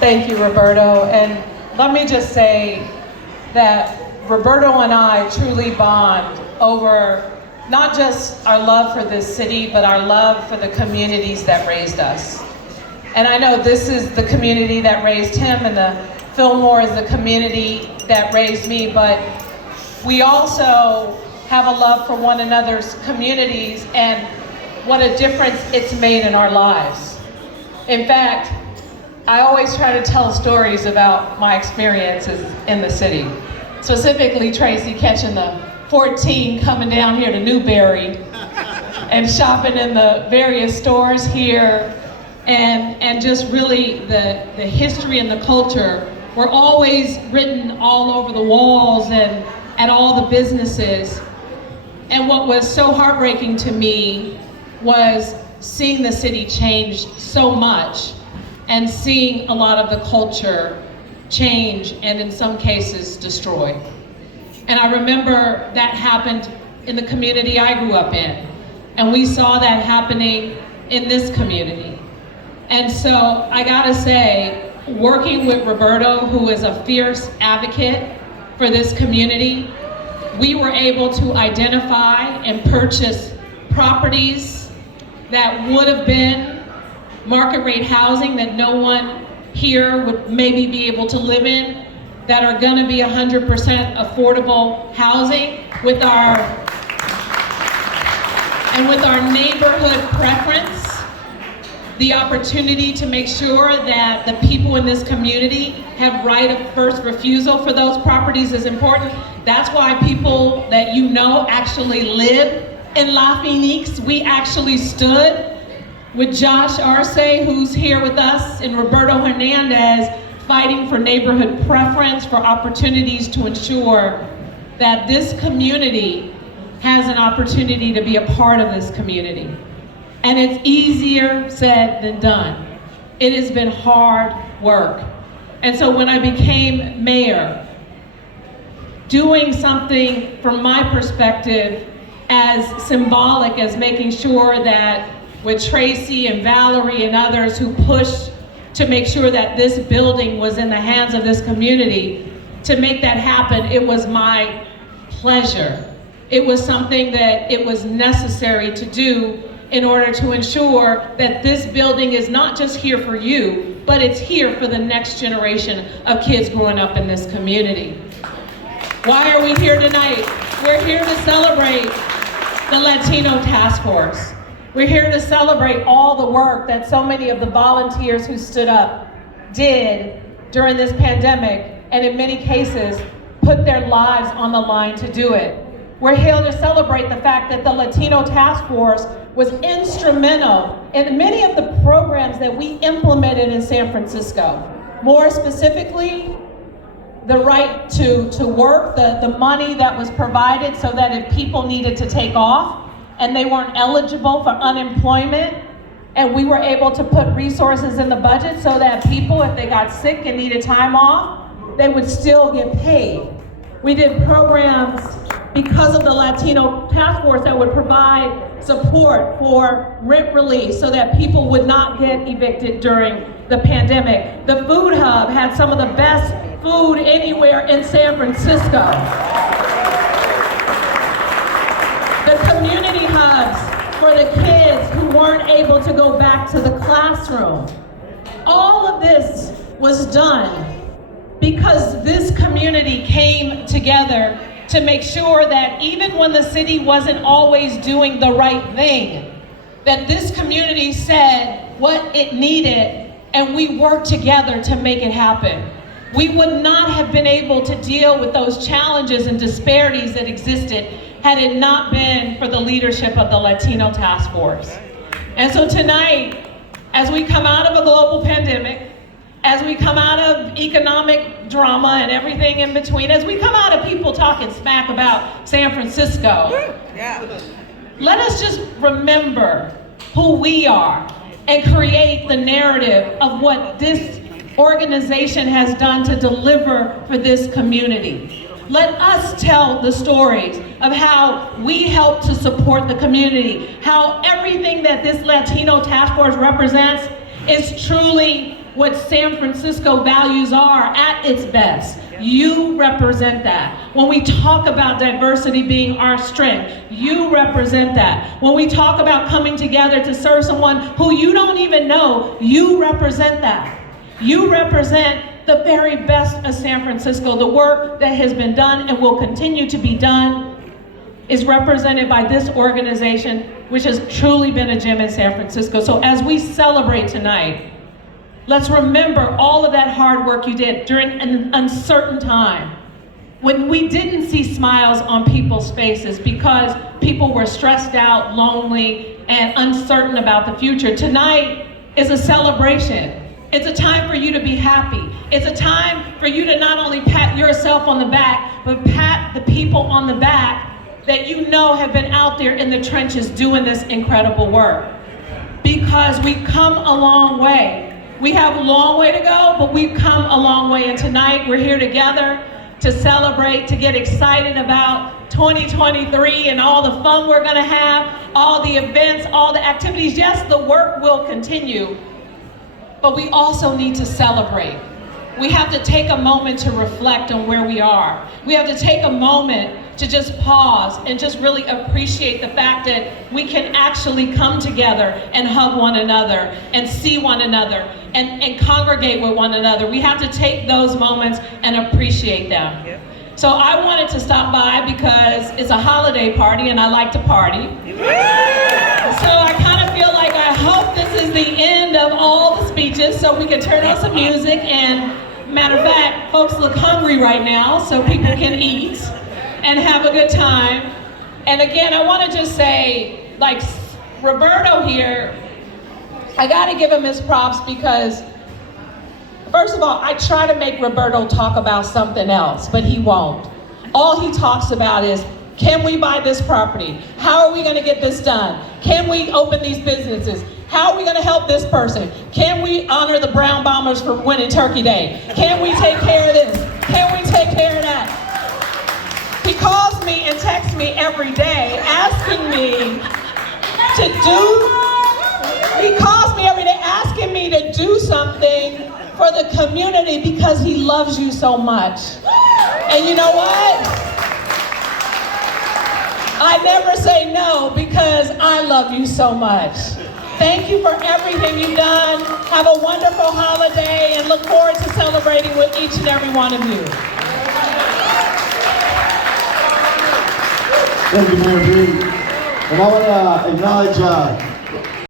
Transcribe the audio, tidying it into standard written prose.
Thank you, Roberto. And let me just say that Roberto and I truly bond over not just our love for this city, but our love for the communities that raised us. And I know this is the community that raised him, and the Fillmore is the community that raised me, but we also have a love for one another's communities and what a difference it's made in our lives. In fact, I always try to tell stories about my experiences in the city. Specifically, Tracy catching the 14 coming down here to Newberry and shopping in the various stores here, and just really the history and the culture were always written all over the walls and at all the businesses. And what was so heartbreaking to me was seeing the city change so much and seeing a lot of the culture change and in some cases destroy. And I remember that happened in the community I grew up in. And we saw that happening in this community. And so I gotta say, working with Roberto, who is a fierce advocate for this community, we were able to identify and purchase properties that would have been market rate housing that no one here would maybe be able to live in, that are gonna be 100% affordable housing with our neighborhood preference, the opportunity to make sure that the people in this community have right of first refusal for those properties is important. That's why people that you know actually live in La Phoenix. We actually stood with Josh Arce, who's here with us, and Roberto Hernandez, fighting for neighborhood preference, for opportunities to ensure that this community has an opportunity to be a part of this community. And it's easier said than done. It has been hard work. And so when I became mayor, doing something from my perspective as symbolic as making sure that with Tracy and Valerie and others who pushed to make sure that this building was in the hands of this community, to make that happen, it was my pleasure. It was something that it was necessary to do in order to ensure that this building is not just here for you, but it's here for the next generation of kids growing up in this community. Why are we here tonight? We're here to celebrate the Latino Task Force. We're here to celebrate all the work that so many of the volunteers who stood up did during this pandemic, and in many cases, put their lives on the line to do it. We're here to celebrate the fact that the Latino Task Force was instrumental in many of the programs that we implemented in San Francisco. More specifically, the right to work, the money that was provided so that if people needed to take off and they weren't eligible for unemployment, and we were able to put resources in the budget so that people, if they got sick and needed time off, they would still get paid. We did programs because of the Latino Task Force that would provide support for rent relief so that people would not get evicted during the pandemic. The Food Hub had some of the best food anywhere in San Francisco. The community hubs for the kids who weren't able to go back to the classroom. All of this was done because this community came together to make sure that even when the city wasn't always doing the right thing, that this community said what it needed and we worked together to make it happen. We would not have been able to deal with those challenges and disparities that existed had it not been for the leadership of the Latino Task Force. And so tonight, as we come out of a global pandemic, as we come out of economic drama and everything in between, as we come out of people talking smack about San Francisco, let us just remember who we are and create the narrative of what this organization has done to deliver for this community. Let us tell the stories of how we help to support the community, how everything that this Latino Task Force represents is truly what San Francisco values are at its best. You represent that. When we talk about diversity being our strength, you represent that. When we talk about coming together to serve someone who you don't even know, you represent that. You represent the very best of San Francisco. The work that has been done and will continue to be done is represented by this organization, which has truly been a gem in San Francisco. So as we celebrate tonight, let's remember all of that hard work you did during an uncertain time, when we didn't see smiles on people's faces because people were stressed out, lonely, and uncertain about the future. Tonight is a celebration. It's a time for you to be happy. It's a time for you to not only pat yourself on the back, but pat the people on the back that you know have been out there in the trenches doing this incredible work. Because we've come a long way. We have a long way to go, but we've come a long way. And tonight we're here together to celebrate, to get excited about 2023 and all the fun we're gonna have, all the events, all the activities. Yes, the work will continue, but we also need to celebrate. We have to take a moment to reflect on where we are. We have to take a moment to just pause and just really appreciate the fact that we can actually come together and hug one another and see one another and congregate with one another. We have to take those moments and appreciate them. Yep. So I wanted to stop by because it's a holiday party and I like to party. So I kind of feel like I hope this is the end of all the speeches so we can turn on some music. And matter of fact, folks look hungry right now so people can eat and have a good time. And again, I want to just say, like Roberto here, I got to give him his props because, first of all, I try to make Roberto talk about something else, but he won't. All he talks about is, can we buy this property? How are we going to get this done? Can we open these businesses? How are we going to help this person? Can we honor the Brown Bombers for winning Turkey Day? Can we take care of this? Can we take care of that? He calls me and texts me every day asking me to do something for the community because he loves you so much. And you know what? I never say no because I love you so much. Thank you for everything you've done. Have a wonderful holiday and look forward to celebrating with each and every one of you. Thank you, Mayor Bree. And I want to acknowledge